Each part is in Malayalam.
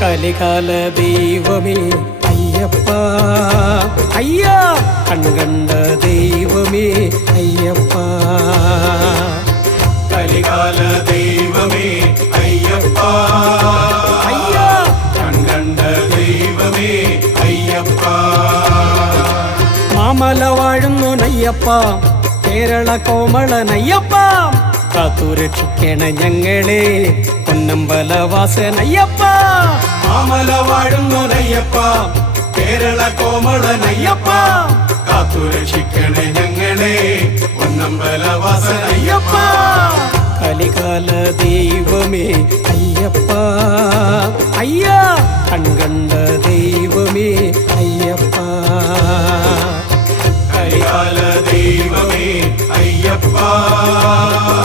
കലികാല ദൈവമേ അയ്യപ്പ അയ്യാ, കൺകണ്ട ദൈവമേ അയ്യപ്പ. കലികാല ദൈവമേ അയ്യപ്പ അയ്യാ, കൺകണ്ട ദൈവമേ അയ്യപ്പ. മാമല വാഴുന്നു നയ്യപ്പ, കേരള കോമളനയ്യപ്പ. കാത്തുരക്ഷിക്കണ ഞങ്ങളെ പൊന്നമ്പലവാസനയ്യപ്പ. മാമല വാഴുന്നു നയ്യപ്പ, കേരള കോമളനയ്യപ്പ. കാത്തുരക്ഷിക്കണേ ഞങ്ങളെ പൊന്നമ്പലവാസനയ്യപ്പ. കലികാല ദൈവമേ അയ്യപ്പ അയ്യാ, കൺകണ്ട ദൈവമേ അയ്യപ്പ. കലികാല ദൈവമേ അയ്യപ്പ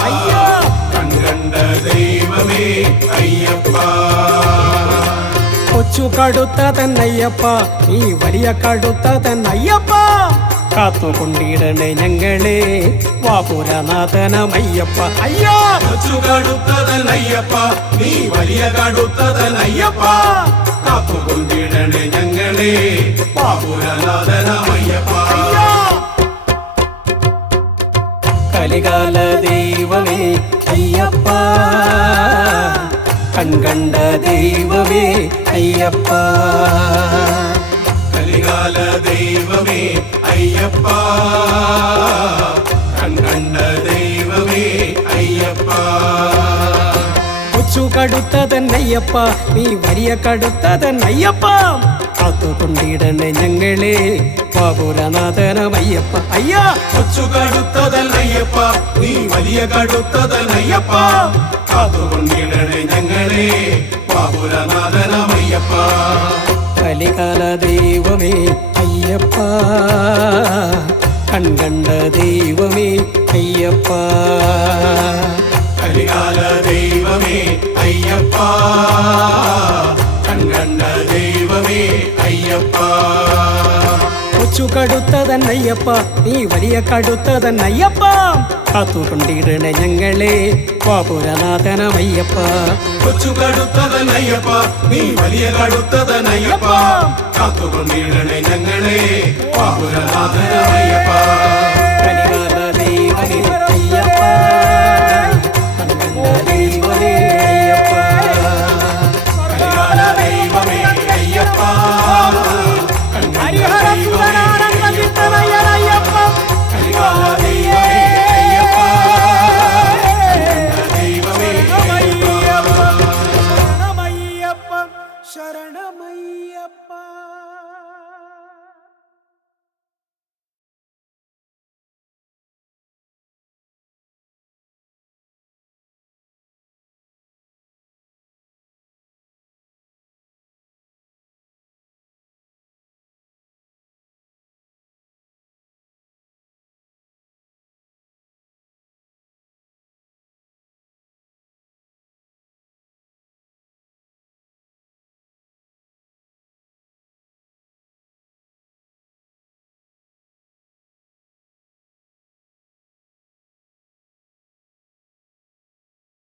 അയ്യാ, കൺകണ്ട ദൈവമേ അയ്യപ്പ. കൊച്ചു കടുത്ത തന്നയ്യപ്പ, നീ വലിയ കടുത്ത തന്നയ്യപ്പ. കാത്തുകൊണ്ടിടണേ ഞങ്ങളെ വാപുരനാഥനമയ്യപ്പ. അയ്യാ, കൊച്ചു കടുത്തതനയ്യപ്പ, നീ വലിയ കടുത്തതനയ്യപ്പ. കാത്തുകൊണ്ടിടണേ ഞങ്ങളെ ബാബുരനാഥനമയ്യപ്പ. കലികാല ദൈവമേ അയ്യപ്പ, കൺകണ്ട ദൈവമേ അയ്യപ്പ. കലികാല ദൈവമേ അയ്യപ്പ, കൺകണ്ട ദൈവമേ അയ്യപ്പ. കൊച്ചു കടുത്തതന്നയ്യപ്പ, നീ വലിയ കടുത്തതന്നയ്യപ്പ. കാത്തുകൊണ്ടിടണേ ഞങ്ങളെ ബാബുരനാഥനമയ്യപ്പ. അയ്യാ, കൊച്ചു കടുത്തതനയ്യപ്പ, നീ വലിയ കടുത്തതനയ്യപ്പ. കാത്തുകൊണ്ടിടണേ ഞങ്ങളെ ബാബുരനാഥനമയ്യപ്പ. കലികാല ദൈവമേ അയ്യപ്പ, കൺകണ്ട ദൈവമേ അയ്യപ്പ. കലികാല ദൈവമേ അയ്യപ്പ, കൺകണ്ട ദൈവമേ അയ്യപ്പ. കൊച്ചു കടുത്തതന്നയ്യപ്പ, നീ വലിയ കടുത്തതന്നയ്യപ്പ. കാത്തുകൊണ്ടിടണേ ഞങ്ങളെ ബാബുരനാഥനമയ്യപ്പ. കൊച്ചു കടുത്തതനയ്യപ്പ, നീ വലിയ കടുത്തതനയ്യപ്പ. കാത്തുകൊണ്ടിടണേ ഞങ്ങളെ ബാബുരനാഥനമയ്യപ്പ. കലികാല ദൈവമേ അയ്യപ്പ, കൺകണ്ട ദൈവമേ അയ്യപ്പ. കലികാല ദൈവമേ അയ്യപ്പ, കൺകണ്ട ദൈവമേ